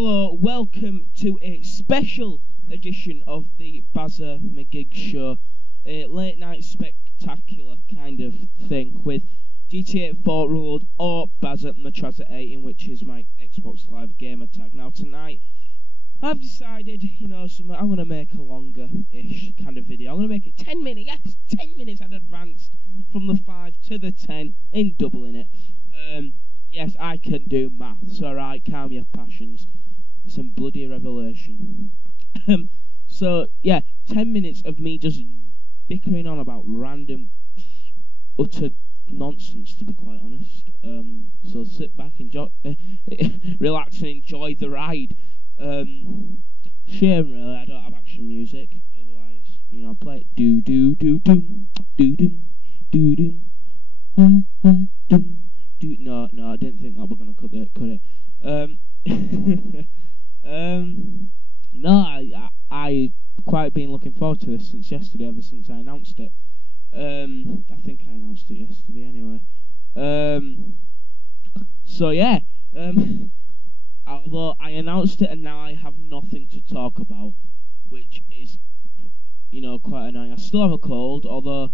Hello, welcome to a special edition of the Bazza Magiggs show, a late night spectacular kind of thing with GTA 4 Ruled or Bazza Magiggs 8, in which is my Xbox Live gamer tag. Now tonight, I've decided, I'm going to make a longer-ish kind of video. I'm going to make it 10 minutes, yes, 10 minutes in advance, from the 5 to the 10, in doubling it. Yes, I can do maths, alright, calm your passions. Some bloody revelation. So, yeah, 10 minutes of me just bickering on about random, utter nonsense, to be quite honest. So sit back, enjoy, relax and enjoy the ride. Shame, really, I don't have action music. Otherwise, I play it do-do-do-doom, do-doom, do-doom, ha-ha-doom. No, I didn't think that we're gonna cut it. No, I quite been looking forward to this since yesterday, ever since I announced it. I think I announced it yesterday anyway. So yeah, although I announced it and now I have nothing to talk about, which is, quite annoying. I still have a cold, although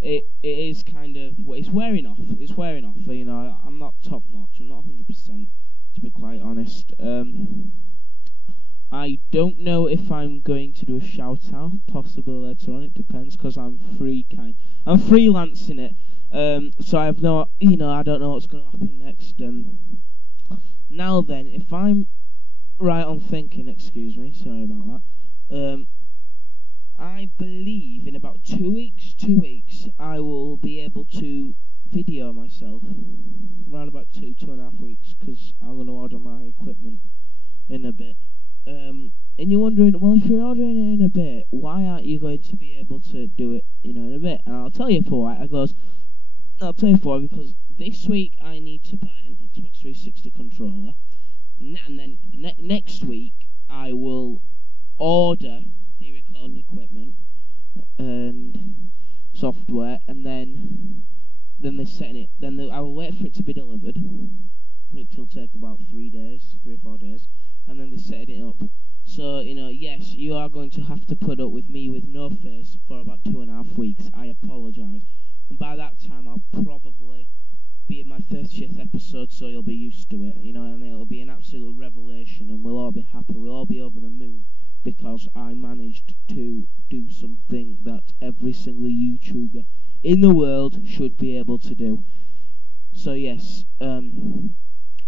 it is kind of, it's wearing off. I'm not top notch. I'm not 100%, to be quite honest. I don't know if I'm going to do a shout out, possibly later on. It depends, because I'm freelancing it. So I have no, I don't know what's going to happen next. Now then, if I'm right on thinking, excuse me, sorry about that. I believe in about 2 weeks, I will be able to video myself. Around about 2.5 weeks, because I'm going to order my equipment in a bit. And you're wondering, well, if you're ordering it in a bit, why aren't you going to be able to do it, in a bit? And I'll tell you for why. Because this week I need to buy an Xbox 360 controller, and then next week I will order the recording equipment and software, and then they set it. Then I will wait for it to be delivered. It'll take about 3 or 4 days, and then they set it up. So yes, you are going to have to put up with me with no face for about 2.5 weeks. I apologise, and by that time I'll probably be in my 30th episode, so you'll be used to it. And it'll be an absolute revelation, and we'll all be happy. We'll all be over the moon, because I managed to do something that every single YouTuber in the world should be able to do. So yes,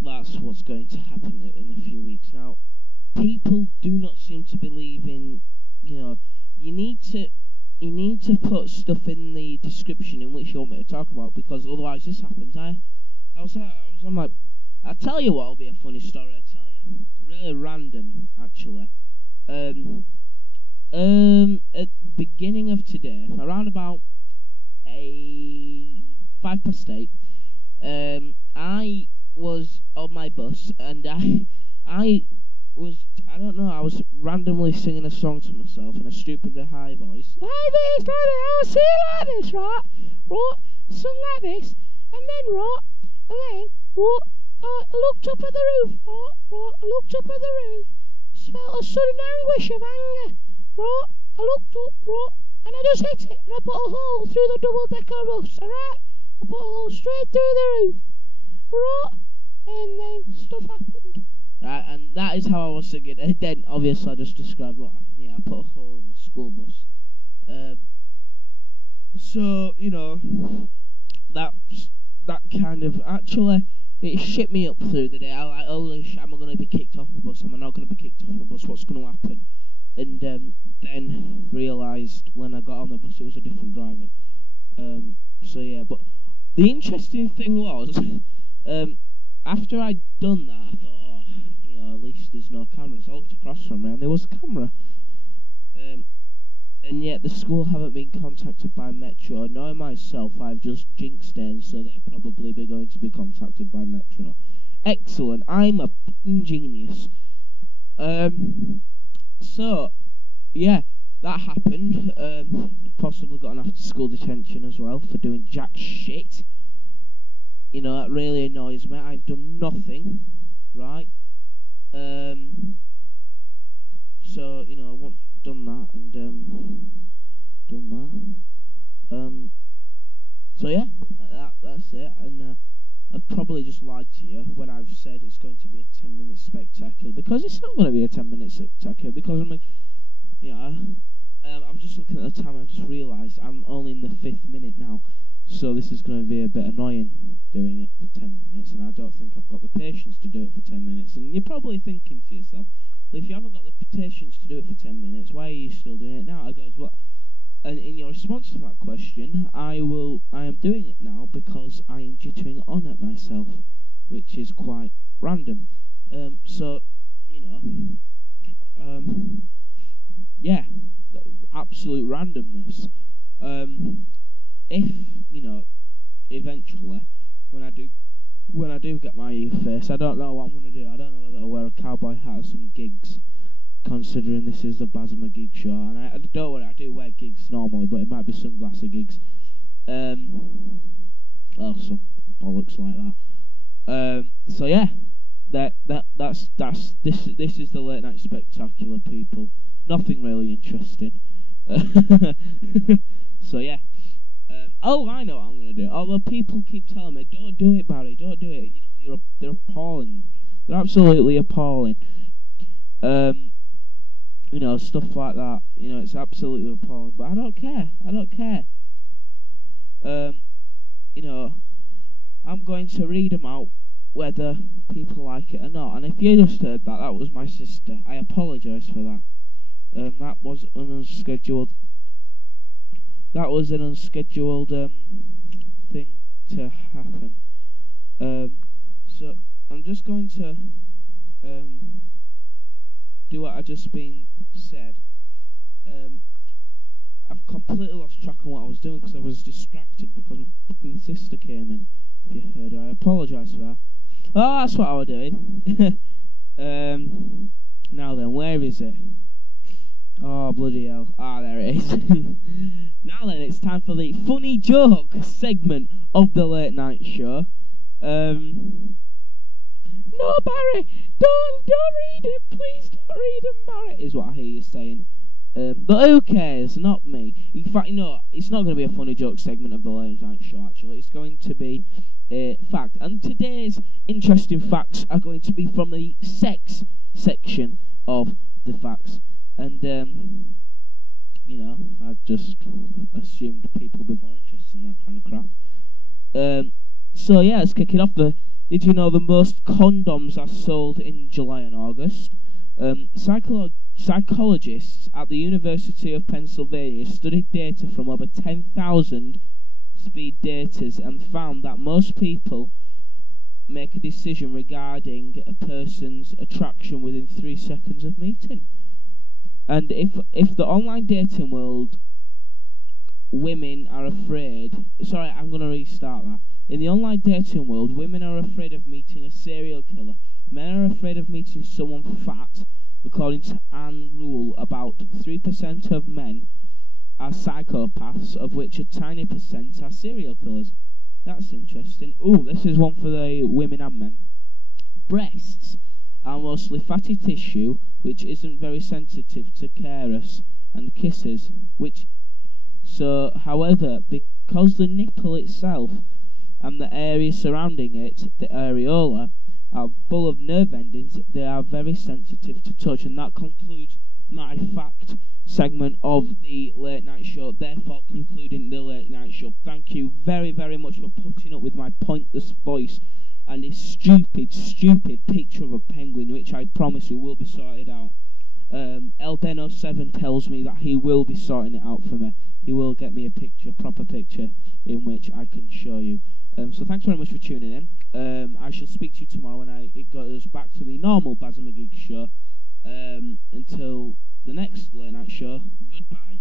that's what's going to happen in a few weeks. Now, people do not seem to believe in, you need to put stuff in the description in which you want me to talk about, because otherwise this happens. I'm like, I'll tell you what will be a funny story, I'll tell you. Really random, actually. At the beginning of today, around about 8:05, I was on my bus, and I was randomly singing a song to myself in a stupidly high voice. Like this, I'll see it like this, right? Sung like this, and then, I looked up at the roof, I looked up at the roof. Felt a sudden anguish of anger, I looked up, and I just hit it, and I put a hole through the double-decker bus, alright? I put a hole straight through the roof, and then stuff happened. Right, and that is how I was singing, and then, obviously, I just described what happened. Yeah, I put a hole in the school bus. So, that kind of, actually, it shit me up through the day. I was like, holy shit, am I going to be kicked off the bus? Am I not going to be kicked off the bus? What's going to happen? And then realised when I got on the bus it was a different driver. So yeah, but the interesting thing was, after I'd done that, I thought, at least there's no cameras. I looked across from me and there was a camera. And yet the school haven't been contacted by Metro, nor myself. I've just jinxed it, so they'll probably be going to be contacted by Metro. Excellent, I'm a genius. So, yeah, that happened. Possibly got an after-school detention as well for doing jack shit. That really annoys me. I've done nothing, right? So once done that and done that, so yeah, that's it. And I've probably just lied to you when I've said it's going to be a 10-minute spectacular, because it's not going to be a 10-minute spectacular, because I'm just looking at the time and I just realised I'm only in the 5th minute now, so this is going to be a bit annoying doing it for 10 minutes, and I don't think I've got the patience to do it for 10 minutes. And you're probably thinking to yourself, well, if you haven't got the patience to do it for 10 minutes, why are you still doing it now? I goes, what? And in your response to that question, I am doing it now because I am jittering on at myself, which is quite random. Yeah, absolute randomness. If eventually, when I do get my face, I don't know what I'm going to do. I don't know whether I'll wear a cowboy hat or some gigs, considering this is the Bazza Magiggs show. And I don't worry, I do wear gigs normally, but it might be sunglasses gigs. Well, some bollocks like that. So yeah, that's this is the late night spectacular, people. Nothing really interesting. So yeah. I know what I'm gonna do. Although people keep telling me, "Don't do it, Barry. Don't do it." They're appalling. They're absolutely appalling. Stuff like that. It's absolutely appalling. But I don't care. I don't care. I'm going to read them out, whether people like it or not. And if you just heard that, that was my sister. I apologise for that. That was an unscheduled. That was an unscheduled thing to happen. So I'm just going to do what I just been said. I've completely lost track of what I was doing because I was distracted because my fucking sister came in. If you heard her, I apologise for that. Oh, that's what I was doing. Now then, where is it? Oh, bloody hell. Ah, there it is. Now then, it's time for the funny joke segment of the late night show. No, Barry, don't read it. Please don't read it, Barry, is what I hear you saying. But who cares? Not me. In fact, it's not going to be a funny joke segment of the late night show, actually. It's going to be a fact. And today's interesting facts are going to be from the sex section of the facts. And, I just assumed people would be more interested in that kind of crap. So, yeah, let's kick it off. Did you know the most condoms are sold in July and August? Psychologists at the University of Pennsylvania studied data from over 10,000 speed daters and found that most people make a decision regarding a person's attraction within 3 seconds of meeting. And if the online dating world, women are afraid... Sorry, I'm going to restart that. In the online dating world, women are afraid of meeting a serial killer. Men are afraid of meeting someone fat. According to Anne Rule, about 3% of men are psychopaths, of which a tiny percent are serial killers. That's interesting. Ooh, this is one for the women and men. Breasts are mostly fatty tissue, which isn't very sensitive to caress and kisses. However, because the nipple itself and the area surrounding it, the areola, are full of nerve endings, they are very sensitive to touch. And that concludes my fact segment of the late night show, therefore concluding the late night show. Thank you very, very much for putting up with my pointless voice and this stupid picture of a penguin, which I promise you will be sorted out. Elbeno7 tells me that he will be sorting it out for me. He will get me a proper picture in which I can show you. So thanks very much for tuning in. I shall speak to you tomorrow when it goes back to the normal Bazza Magiggs show. Until the next late night show, goodbye.